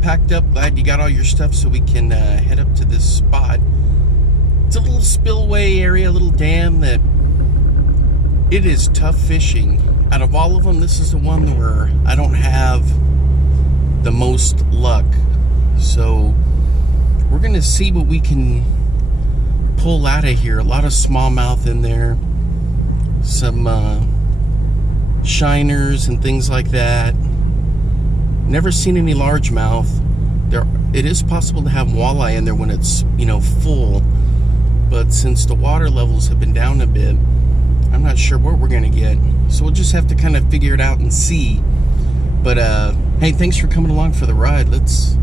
packed up. Glad you got all your stuff so we can head up to this spot. It's a little spillway area, a little dam that it is tough fishing. Out of all of them, this is the one where I don't have the most luck. So we're gonna see what we can pull out of here. A lot of smallmouth in there, some shiners and things like that. Never seen any largemouth. It is possible to have walleye in there when it's, you know, full, but since the water levels have been down a bit, I'm not sure what we're gonna get. So we'll just have to kind of figure it out and see. But hey, thanks for coming along for the ride. Let's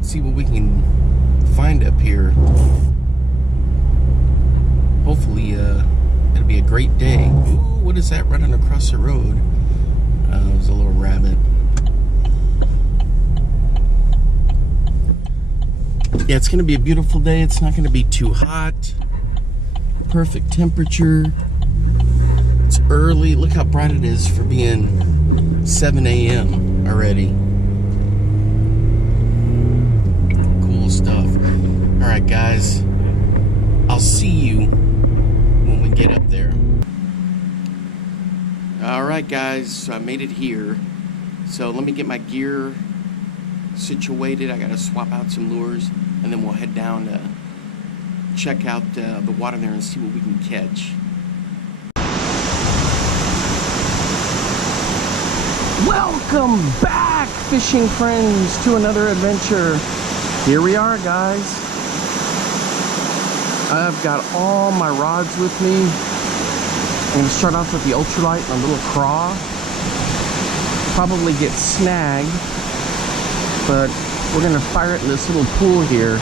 see what we can find up here. Hopefully it'll be a great day. Ooh, what is that running across the road? It was a little rabbit. Yeah, it's gonna be a beautiful day. It's not gonna be too hot. Perfect temperature. It's early. Look how bright it is for being 7 a.m. already. Cool stuff. All right, guys. I'll see you when we get up there. All right, guys. So I made it here. So let me get my gear situated. I gotta swap out some lures, and then we'll head down to check out the water there and see what we can catch. Welcome back, fishing friends, to another adventure. Here we are, guys. I've got all my rods with me. I'm gonna start off with the ultralight and a little craw. Probably get snagged, but we're gonna fire it in this little pool here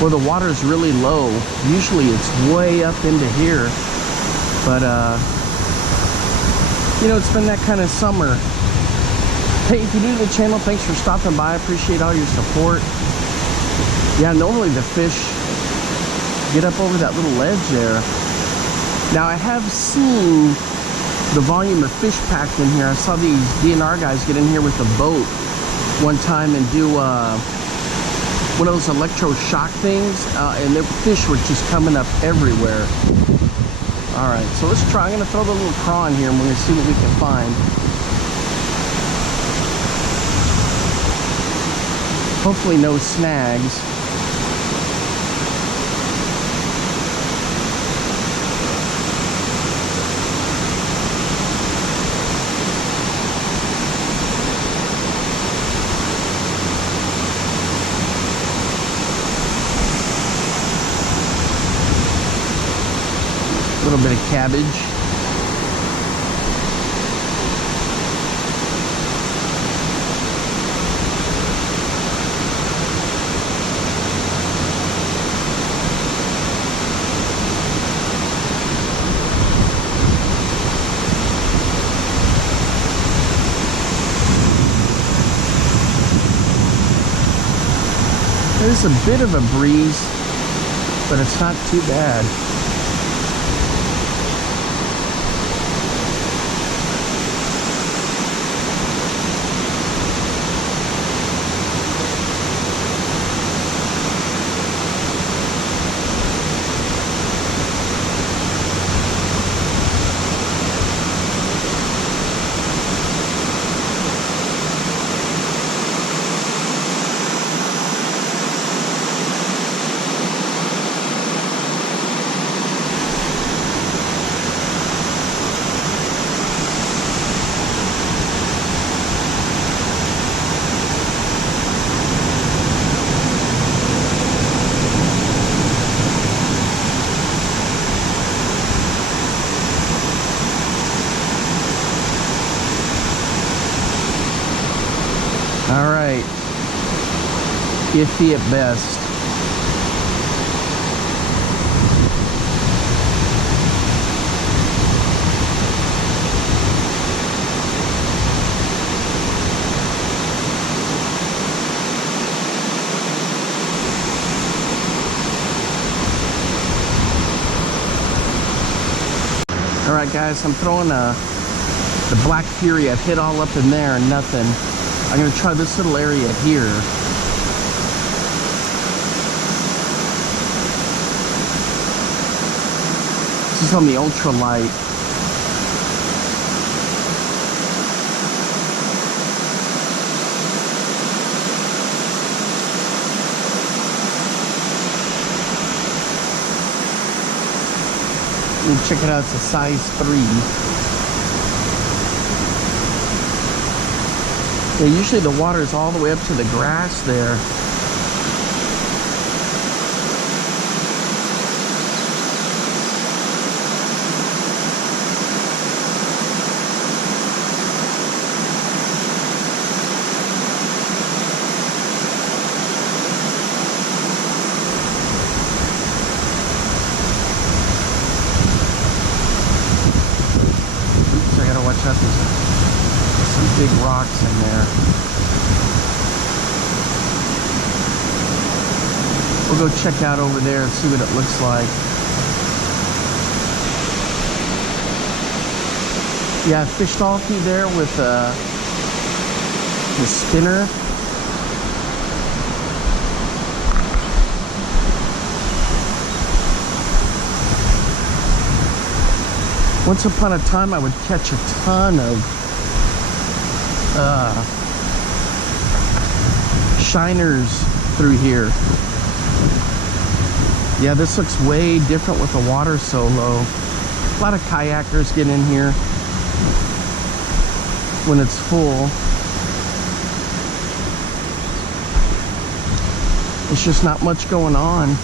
where the water is really low. Usually it's way up into here, but you know, it's been that kind of summer. Hey, if you're new to the channel, thanks for stopping by. I appreciate all your support. Yeah, normally the fish get up over that little ledge there. Now, I have seen the volume of fish packed in here. I saw these DNR guys get in here with a boat one time and do one of those electroshock things, and the fish were just coming up everywhere. All right, so let's try. I'm gonna throw the little craw in here and we're gonna see what we can find. Hopefully no snags. A little bit of cabbage. There's a bit of a breeze, but it's not too bad. All right, iffy at best. All right, guys, I'm throwing the Black Fury. I've hit all up in there and nothing. I'm gonna try this little area here. This is on the ultralight. And check it out, it's a size 3. Yeah, usually the water is all the way up to the grass there. There's some big rocks in there. We'll go check out over there and see what it looks like. Yeah, I fished all through there with the spinner. Once upon a time, I would catch a ton of shiners through here. Yeah, this looks way different with the water so low. A lot of kayakers get in here when it's full. It's just not much going on.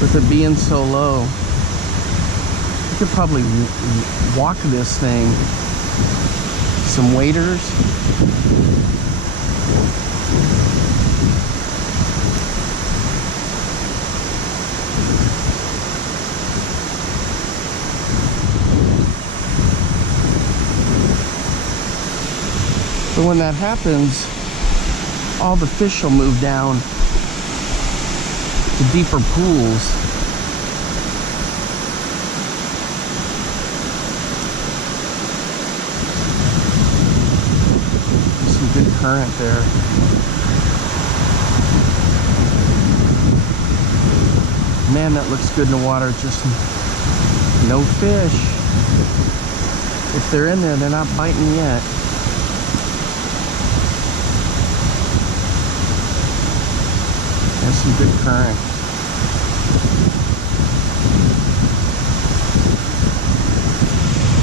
With it being so low, you could probably walk this thing. Some waders. But when that happens, all the fish will move down to deeper pools. Some good current there. Man, that looks good in the water. Just no fish. If they're in there, they're not biting yet. There's some good current.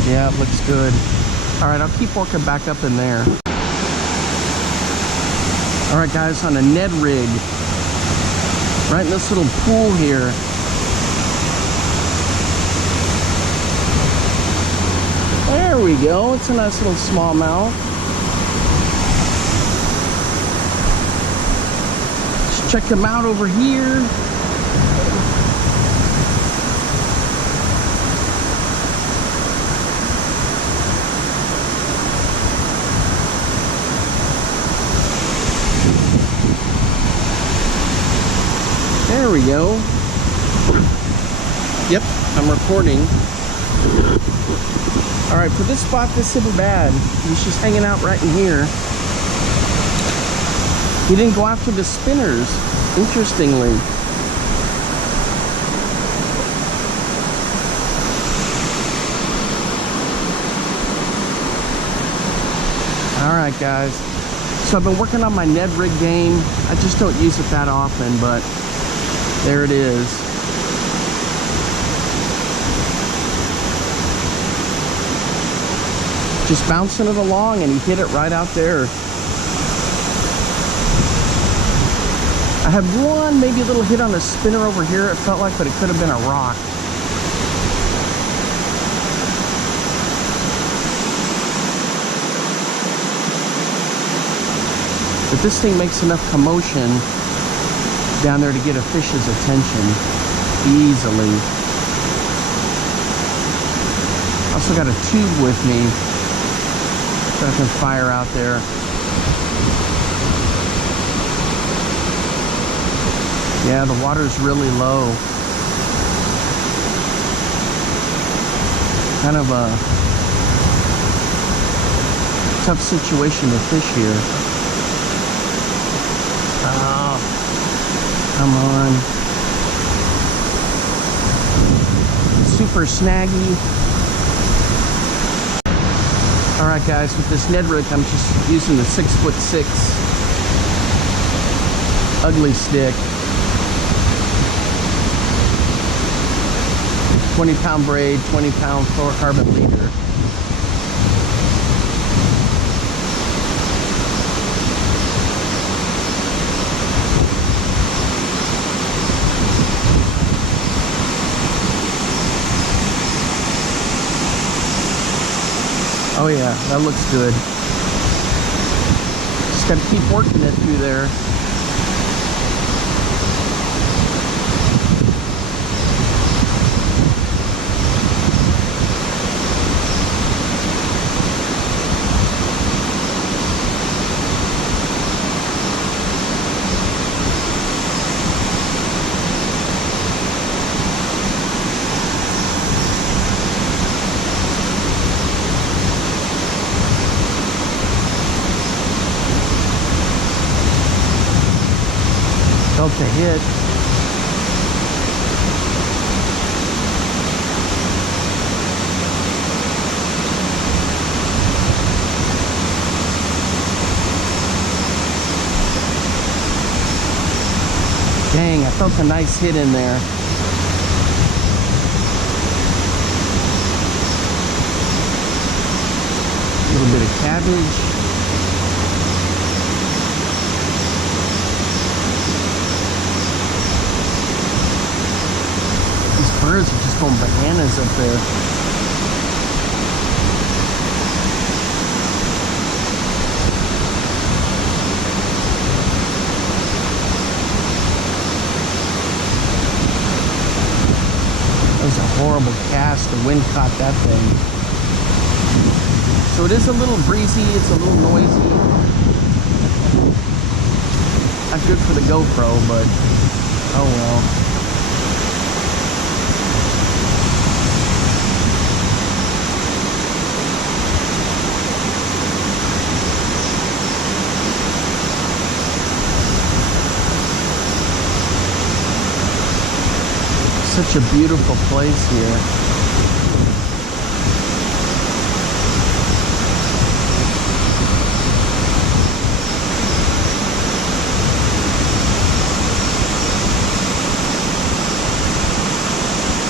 Yeah, it looks good. All right, I'll keep working back up in there. All right, guys, on a Ned Rig, right in this little pool here. There we go. It's a nice little smallmouth. Let's check them out over here. There we go. Yep, I'm recording. All right, for this spot, this isn't bad. He's just hanging out right in here. He didn't go after the spinners, interestingly. All right, guys. So I've been working on my Ned Rig game. I just don't use it that often, but there it is. Just bouncing it along, and he hit it right out there. I had one, maybe a little hit on a spinner over here, it felt like, but it could have been a rock. But this thing makes enough commotion down there to get a fish's attention easily. Also got a tube with me that I can fire out there. Yeah, the water's really low. Kind of a tough situation to fish here. Oh, come on. Super snaggy. Alright guys, with this Ned Rig, I'm just using the 6'6" ugly stick. 20-pound braid, 20-pound fluorocarbon leader. Oh yeah, that looks good. Just gotta keep working it through there. Felt the hit. Dang, I felt a nice hit in there. A little bit of cabbage. Birds are just going bananas up there. That was a horrible cast. The wind caught that thing. So it is a little breezy. It's a little noisy. Not good for the GoPro, but oh well. Such a beautiful place here.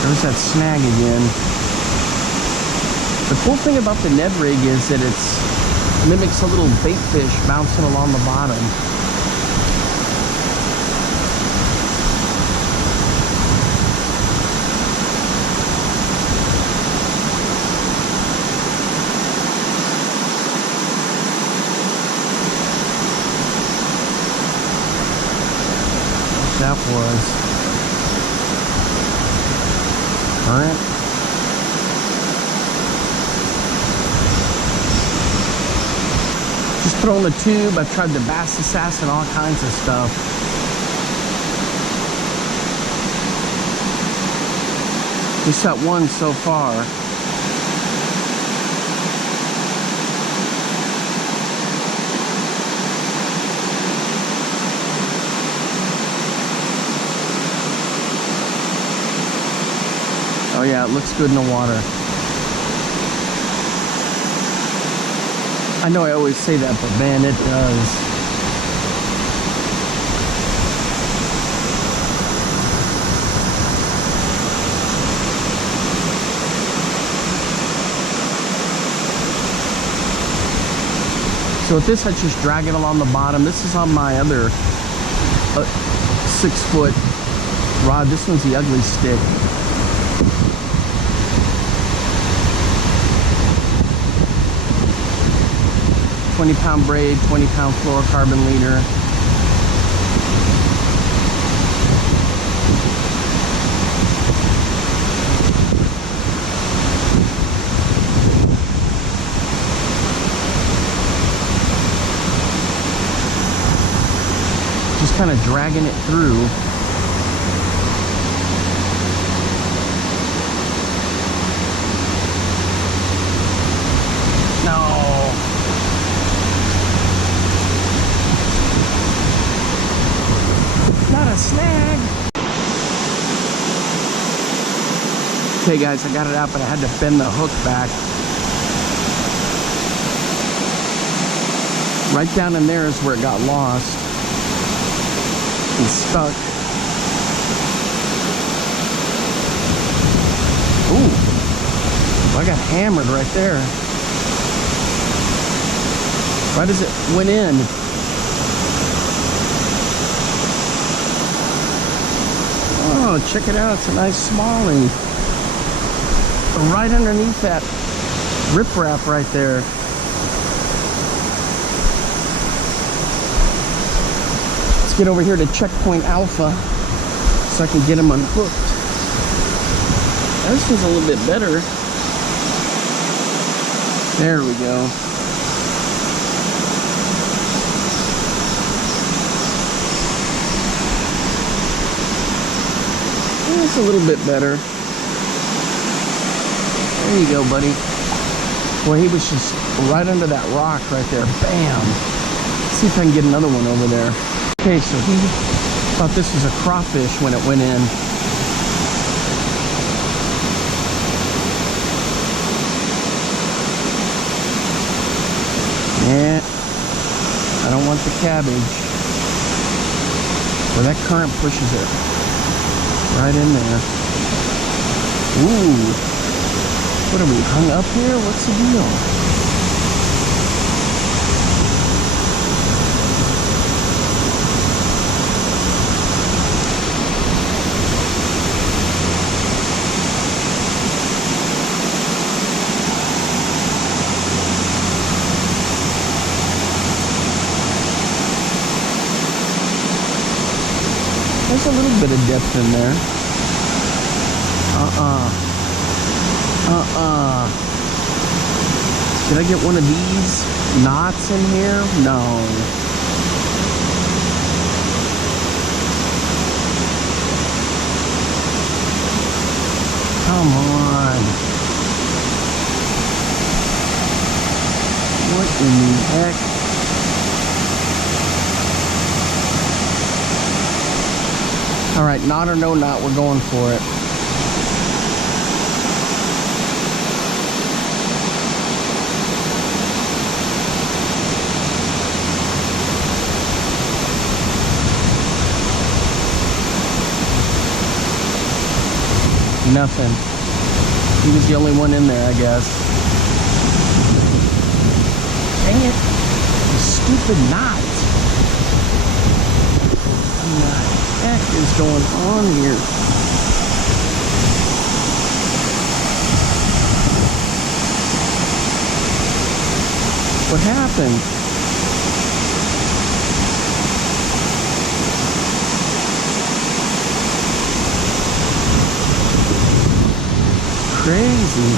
There's that snag again. The cool thing about the Ned Rig is that it mimics a little bait fish bouncing along the bottom. That was current. Just throwing the tube. I've tried the bass assassin, all kinds of stuff. Just that one so far. Oh yeah, it looks good in the water. I know I always say that, but man, it does. So with this, I just drag it along the bottom. This is on my other 6-foot rod. This one's the ugly stick. £20 braid, 20-pound fluorocarbon leader. Just kind of dragging it through. Okay guys, I got it out, but I had to bend the hook back. Right down in there is where it got lost and stuck. Ooh, I got hammered right there. Right as it went in. Oh, check it out, it's a nice smallie. Right underneath that riprap right there. Let's get over here to checkpoint Alpha so I can get him unhooked. This one's a little bit better. There we go. It's a little bit better. There you go, buddy. Boy, he was just right under that rock right there. Bam! Let's see if I can get another one over there. Okay, so he thought this was a crawfish when it went in. Yeah, I don't want the cabbage. Well, that current pushes it right in there. Ooh. What are we, hung up here? What's the deal? There's a little bit of depth in there. Did I get one of these knots in here? No. Come on. What in the heck? All right, knot or no knot, we're going for it. Nothing. He was the only one in there, I guess. Dang it. The stupid knot. What the heck is going on here? What happened? Crazy.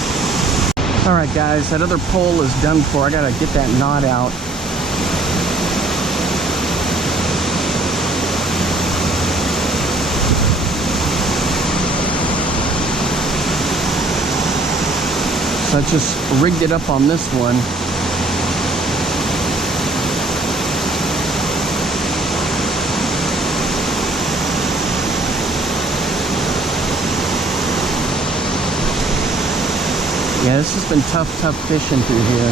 All right, guys, that other pole is done for. I gotta get that knot out. So I just rigged it up on this one. Yeah, this has been tough fishing through here.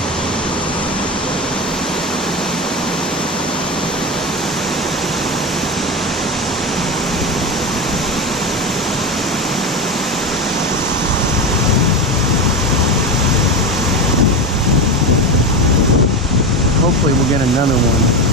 Hopefully we'll get another one.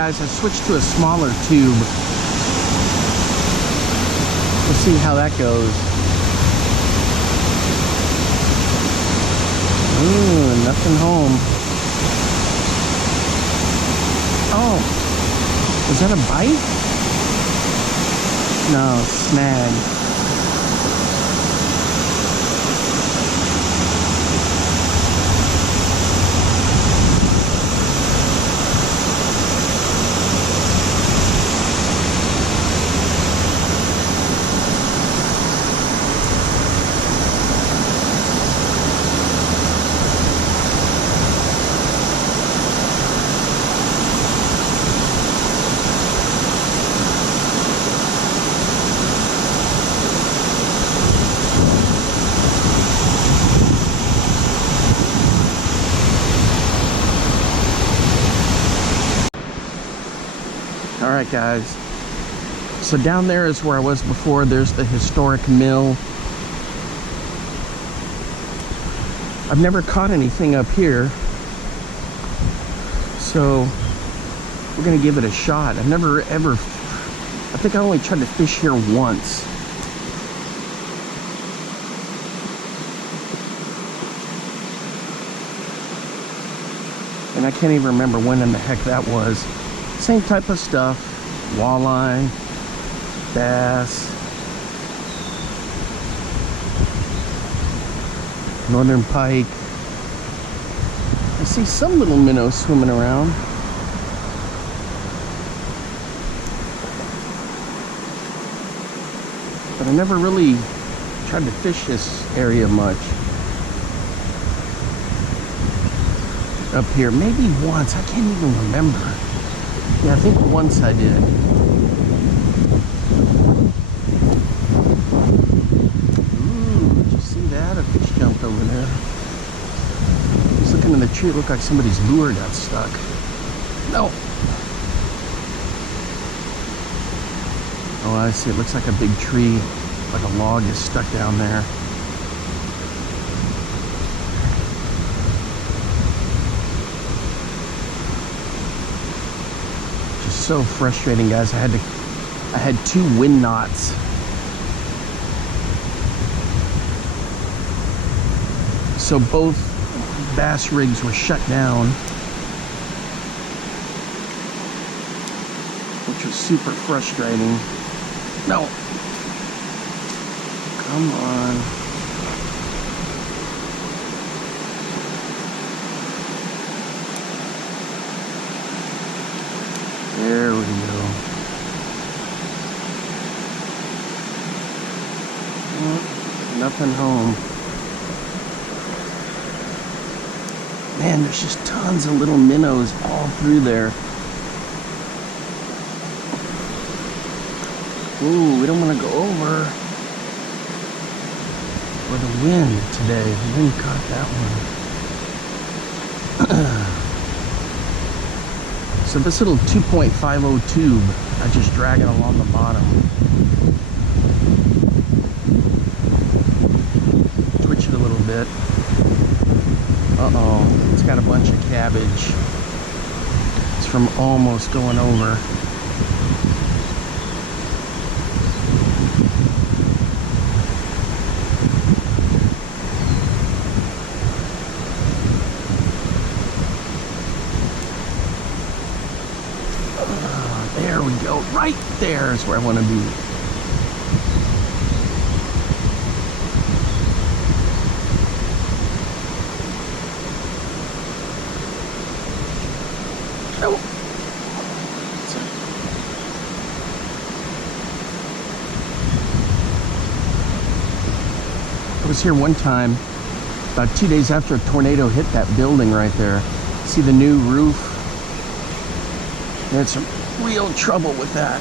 guys, I switched to a smaller tube. We'll see how that goes. Ooh, nothing home. Oh, was that a bite? No, snag. Alright guys, so down there is where I was before. There's the historic mill. I've never caught anything up here, so we're gonna give it a shot. I've never ever, I think I only tried to fish here once. And I can't even remember when in the heck that was. Same type of stuff, walleye, bass, northern pike. I see some little minnows swimming around. But I never really tried to fish this area much. Up here, maybe once, I can't even remember. Yeah, I think once I did. Ooh, did you see that? A fish jumped over there. I was looking in the tree, it looked like somebody's lure got stuck. No. Oh, I see, it looks like a big tree, like a log is stuck down there. So frustrating, guys. I had 2 wind knots. So both bass rigs were shut down, which was super frustrating. No. Come on. There we go. Nothing home. Man, there's just tons of little minnows all through there. Ooh, we don't want to go over for the wind today. The wind caught that one. So this little 2.50 tube, I just drag it along the bottom. Twitch it a little bit. Uh-oh, it's got a bunch of cabbage. It's from almost going over. There we go. Right there is where I want to be. Oh. I was here one time, about 2 days after a tornado hit that building right there. See the new roof? They had some real trouble with that.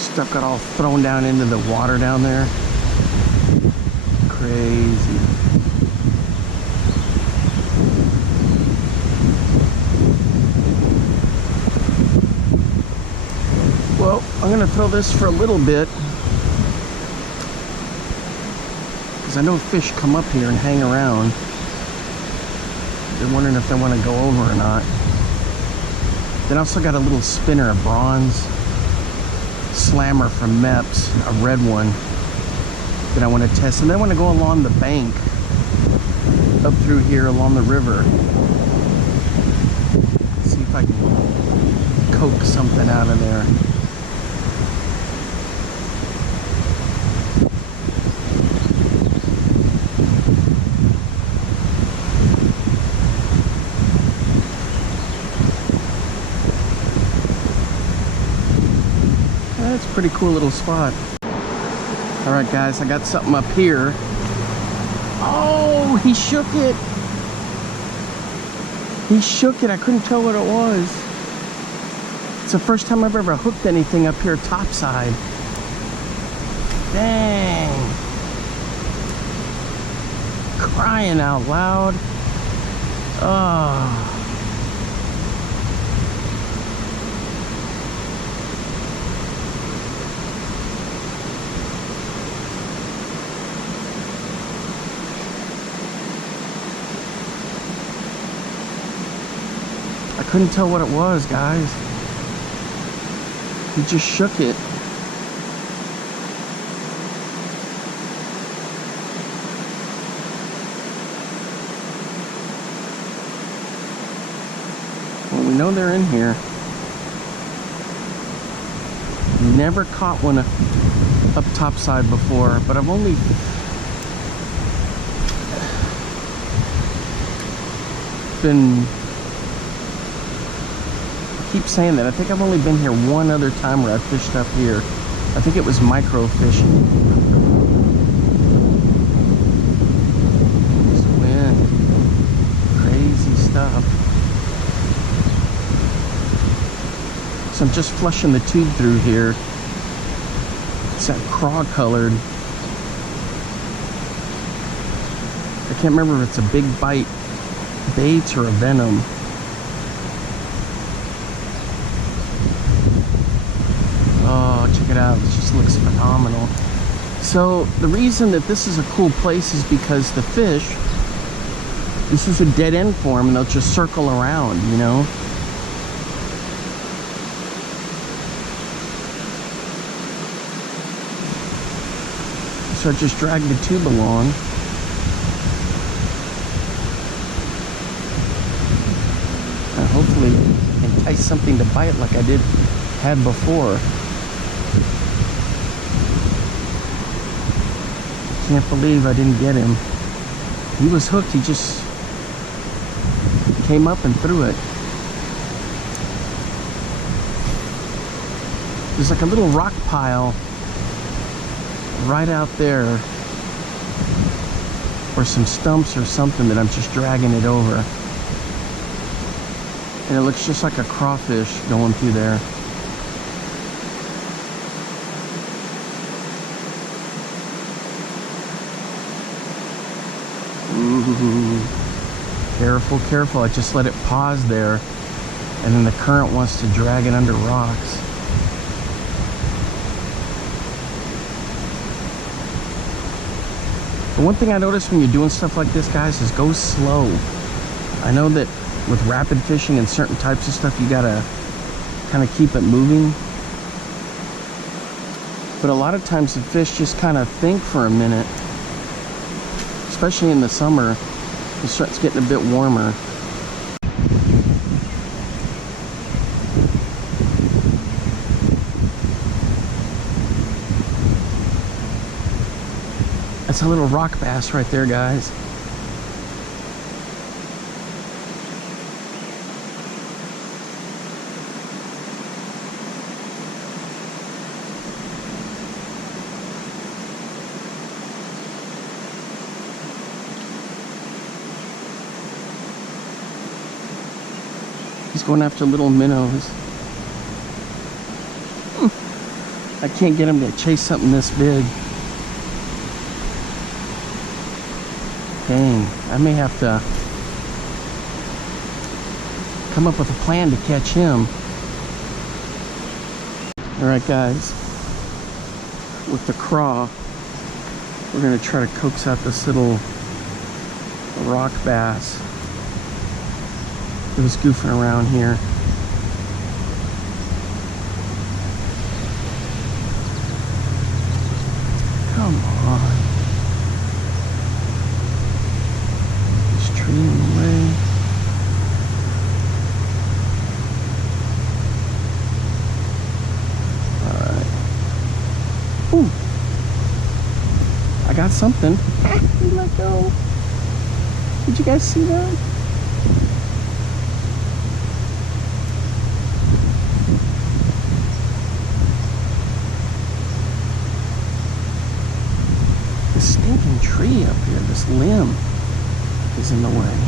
Stuff got all thrown down into the water down there. Crazy. Well, I'm gonna throw this for a little bit, because I know fish come up here and hang around. They're wondering if they want to go over or not. Then I also got a little spinner, a bronze slammer from MEPS, a red one that I want to test. And then I want to go along the bank up through here along the river. See if I can coax something out of there. That's a pretty cool little spot. All right, guys, I got something up here. Oh, he shook it. He shook it. I couldn't tell what it was. It's the first time I've ever hooked anything up here topside. Dang. Crying out loud. Oh. I couldn't tell what it was, guys. He just shook it. Well, we know they're in here. Never caught one up topside before, but I've only been... keep saying that. I think I've only been here one other time where I fished up here. I think it was micro fishing. This wind. Crazy stuff. So I'm just flushing the tube through here. It's that craw colored. I can't remember if it's a big bite bait or a venom. Check it out, it just looks phenomenal. So the reason that this is a cool place is because the fish, this is a dead end for them and they'll just circle around, you know. So I just drag the tube along. And hopefully entice something to bite like I had before. Can't believe I didn't get him. He was hooked, he just came up and threw it. There's like a little rock pile right out there, or some stumps or something that I'm just dragging it over. And it looks just like a crawfish going through there. Ooh, careful, careful. I just let it pause there, and then the current wants to drag it under rocks. The one thing I notice when you're doing stuff like this, guys, is go slow. I know that with rapid fishing and certain types of stuff, you gotta kind of keep it moving. But a lot of times the fish just kind of think for a minute. Especially in the summer, it starts getting a bit warmer. That's a little rock bass right there, guys. He's going after little minnows. I can't get him to chase something this big. Dang, I may have to come up with a plan to catch him. Alright guys, with the craw, we're going to try to coax out this little rock bass. It was goofing around here. Come on. This tree in the way. Alright. Ooh. I got something. He let go. Did you guys see that? This stinking tree up here, this limb is in the way.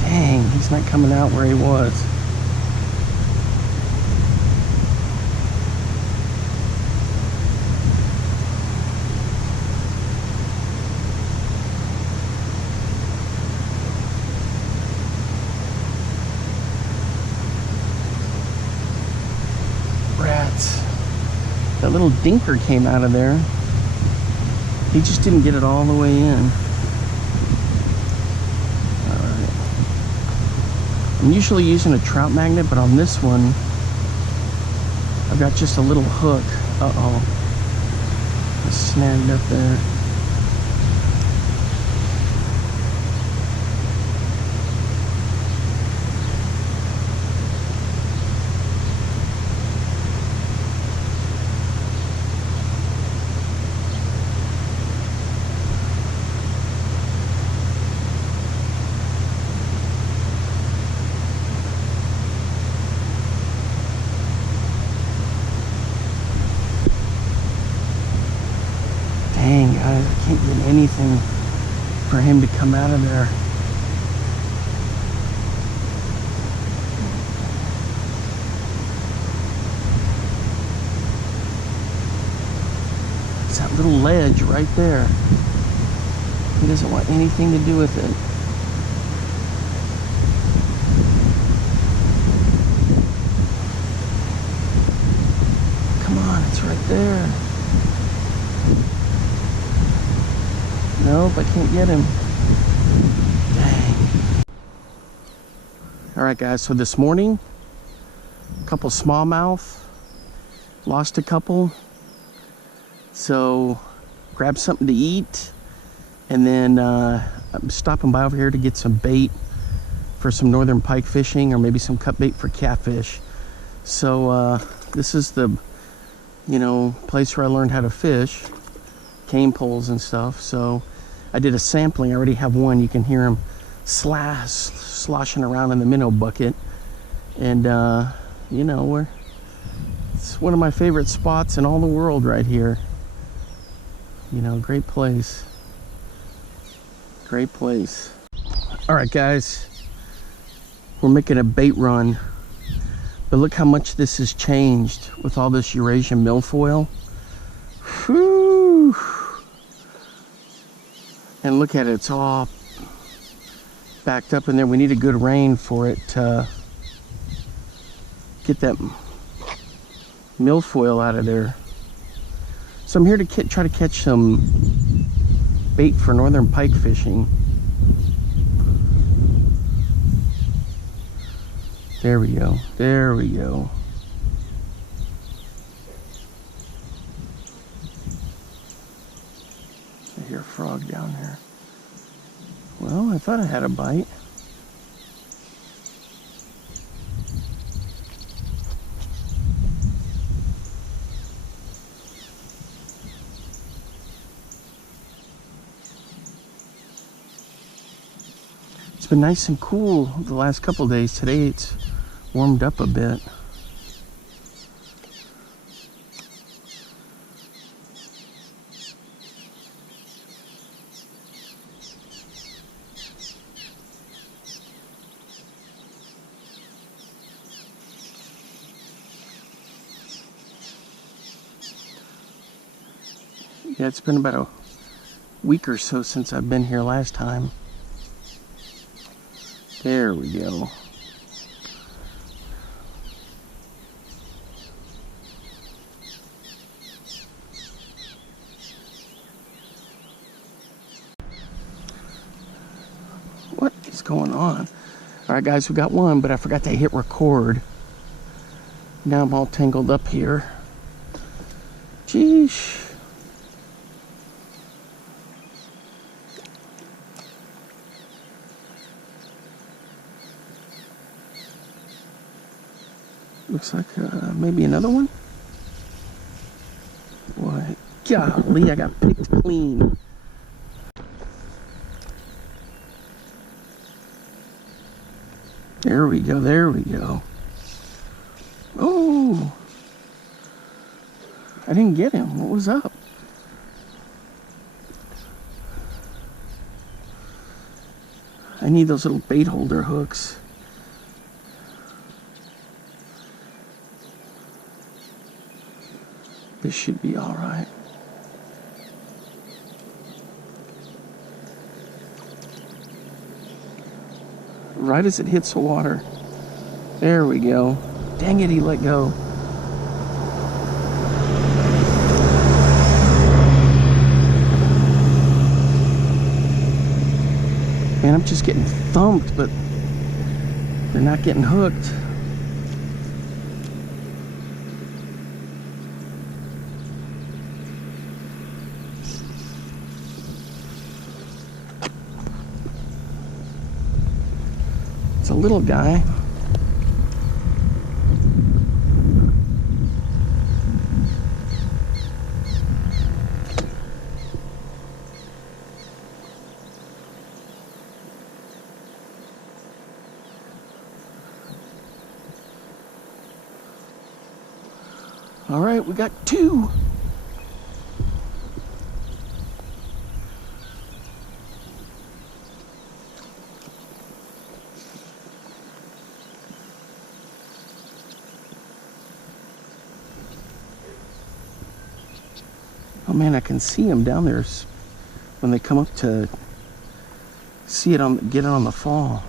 Dang, he's not coming out where he was. Rats. That little dinker came out of there. He just didn't get it all the way in. I'm usually using a trout magnet, but on this one, I've got just a little hook. Uh-oh. It's snagged up there. Dang, guys, I can't get anything for him to come out of there. It's that little ledge right there. He doesn't want anything to do with it. Come on, it's right there. Nope, I can't get him. Dang. Alright guys, so this morning, a couple smallmouth, lost a couple. So, grabbed something to eat, and then I'm stopping by over here to get some bait for some northern pike fishing, or maybe some cut bait for catfish. So, this is the, place where I learned how to fish, cane poles and stuff. So, I did a sampling. I already have one. You can hear him sloshing around in the minnow bucket. And, it's one of my favorite spots in all the world right here. Great place. Great place. All right, guys. We're making a bait run. But look how much this has changed with all this Eurasian milfoil. Whew. And look at it, it's all backed up in there. We need a good rain for it to get that milfoil out of there. So I'm here to try to catch some bait for northern pike fishing. There we go, there we go. I hear a frog down there. Well, I thought I had a bite. It's been nice and cool the last couple days. Today it's warmed up a bit. Yeah, it's been about a week or so since I've been here last time. There we go. going on. All right, guys, we got one, but I forgot to hit record. Now I'm all tangled up here. Jeez. Looks like maybe another one. What? Golly, I got picked clean. There we go, there we go. Oh, I didn't get him. What was up? I need those little bait holder hooks. This should be all right. Right as it hits the water. There we go. Dang it, he let go. Man, I'm just getting thumped, but they're not getting hooked. It's a little guy. All right, we got two. Oh man, I can see them down there when they come up to see it get it on the fall.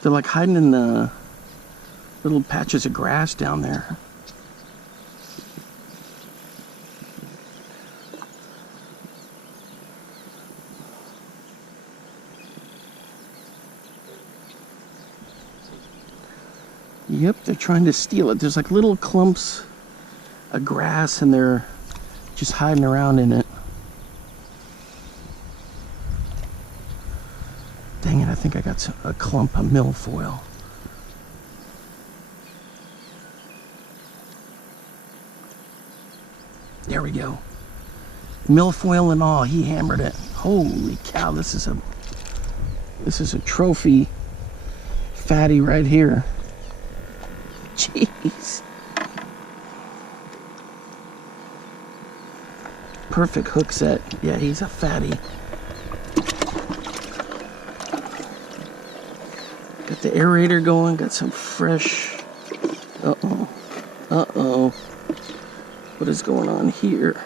They're like hiding in the little patches of grass down there. Yep, they're trying to steal it. There's like little clumps of grass and they're just hiding around in it. Dang it, I think I got a clump of milfoil. There we go. Milfoil and all, he hammered it. Holy cow, this is a trophy fatty right here. Jeez. Perfect hook set. Yeah, he's a fatty. Got the aerator going, got some fresh. Uh-oh. Uh-oh. What is going on here?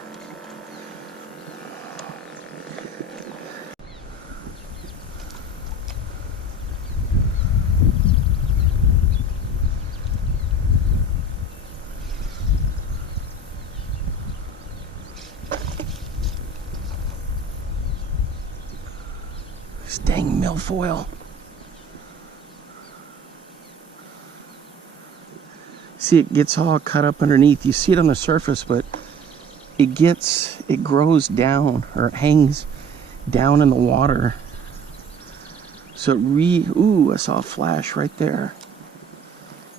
This dang milfoil. See, it gets all cut up underneath. You see it on the surface, but it grows down, or it hangs down in the water. So ooh, I saw a flash right there.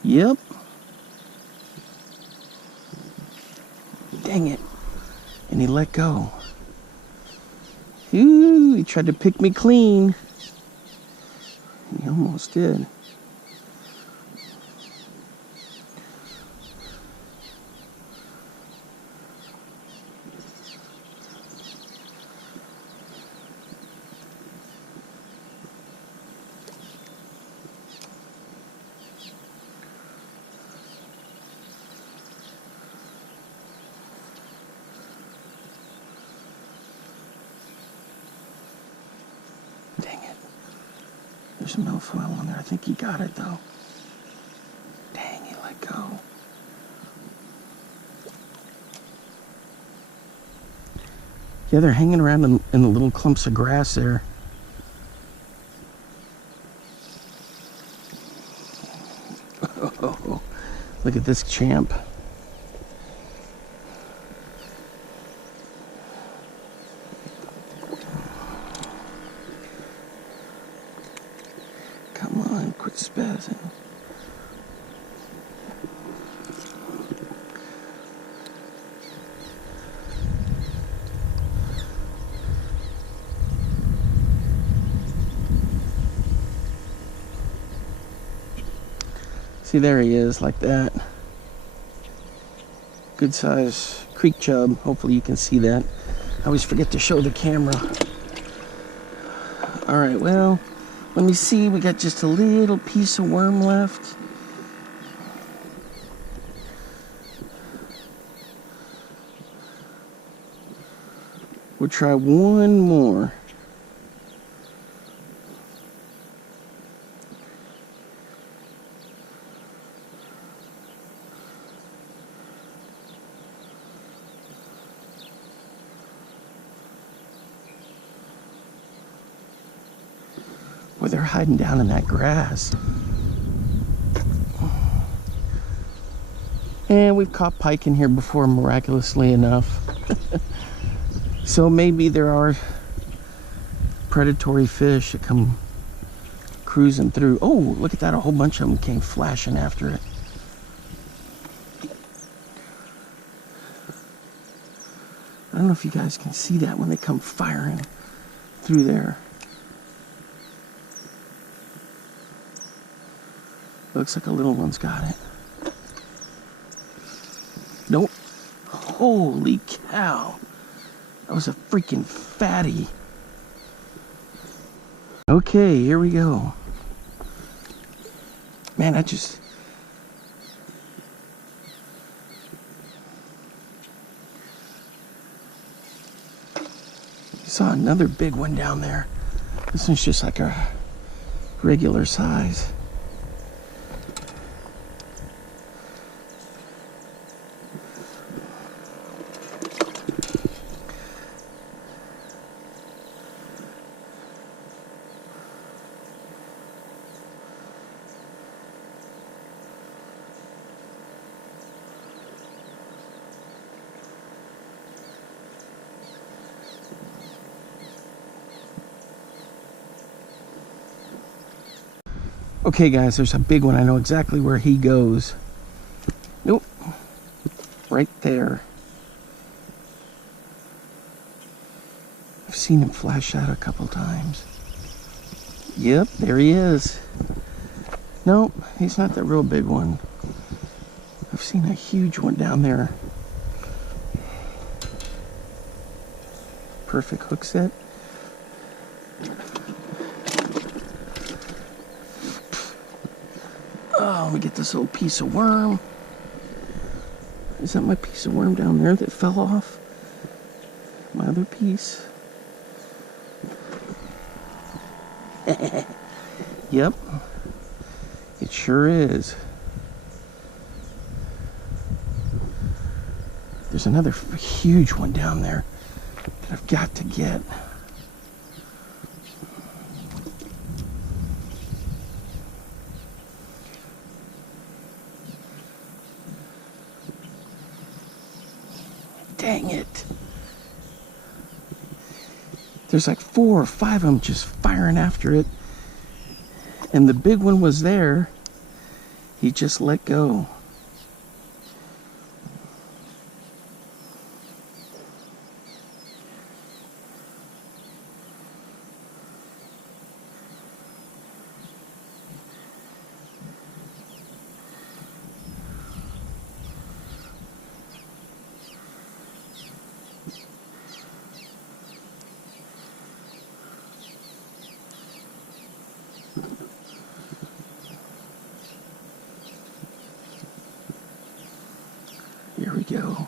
Yep. Dang it. And he let go. Ooh, he tried to pick me clean. He almost did. Dang it. There's some milfoil on there. I think he got it though. Dang, he let go. Yeah, they're hanging around in the little clumps of grass there. Oh, look at this champ. Come on, quit spazzing. See, there he is, like that. Good size creek chub. Hopefully you can see that. I always forget to show the camera. All right, well, let me see. We got just a little piece of worm left. We'll try one more. Boy, they're hiding down in that grass. And we've caught pike in here before, miraculously enough. So maybe there are predatory fish that come cruising through. Oh, look at that. A whole bunch of them came flashing after it. I don't know if you guys can see that when they come firing through there. Looks like a little one's got it. Nope. Holy cow. That was a freaking fatty. Okay, here we go. Man, I just... saw another big one down there. This one's just like a regular size. Okay guys, there's a big one. I know exactly where he goes. Nope. Right there. I've seen him flash out a couple times. Yep, there he is. Nope, he's not the real big one. I've seen a huge one down there. Perfect hook set. Oh, let me get this little piece of worm. Is that my piece of worm down there that fell off? My other piece. Yep, it sure is. There's another huge one down there that I've got to get. Dang it. There's like 4 or 5 of them just firing after it. And the big one was there. He just let go. Here we go.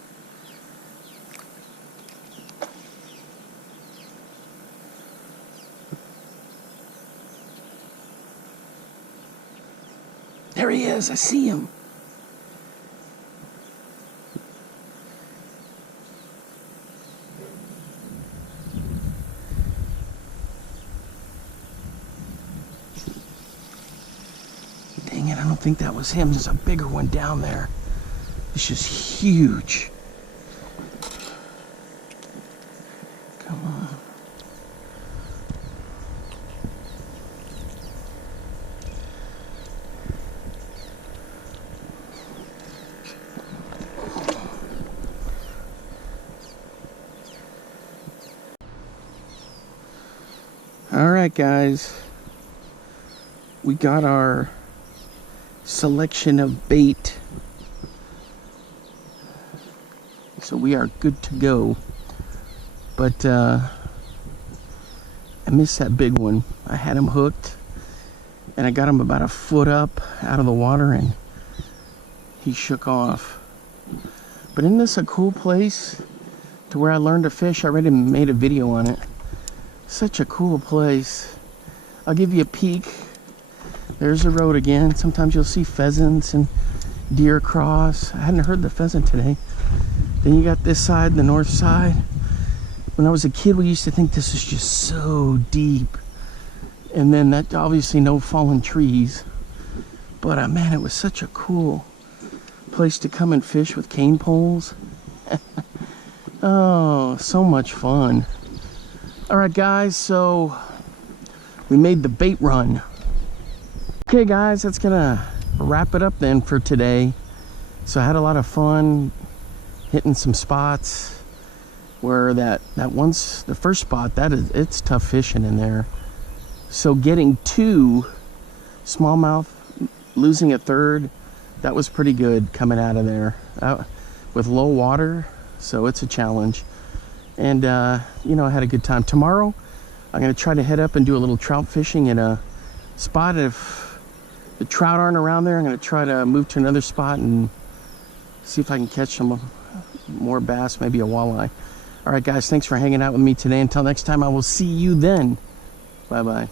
There he is. I see him. Man, I don't think that was him. There's a bigger one down there. It's just huge. Come on. All right, guys. We got our selection of bait. So we are good to go. But I missed that big one. I had him hooked and I got him about a foot up out of the water and he shook off. But isn't this a cool place to where I learned to fish? I already made a video on it. Such a cool place. I'll give you a peek. There's the road again. Sometimes you'll see pheasants and deer cross. I hadn't heard the pheasant today. Then you got this side, the north side. When I was a kid, we used to think this was just so deep. And then that obviously no fallen trees. But man, it was such a cool place to come and fish with cane poles. Oh, so much fun. All right, guys, so we made the bait run. Okay, guys, that's gonna wrap it up then for today. So I had a lot of fun hitting some spots where the first spot, it's tough fishing in there. So getting 2 smallmouth, losing a third, that was pretty good coming out of there with low water. So it's a challenge. And you know, I had a good time. Tomorrow I'm gonna try to head up and do a little trout fishing in a spot. If the trout aren't around there, I'm gonna try to move to another spot and see if I can catch some more bass, maybe a walleye. All right, guys, thanks for hanging out with me today. Until next time, I will see you then. Bye-bye.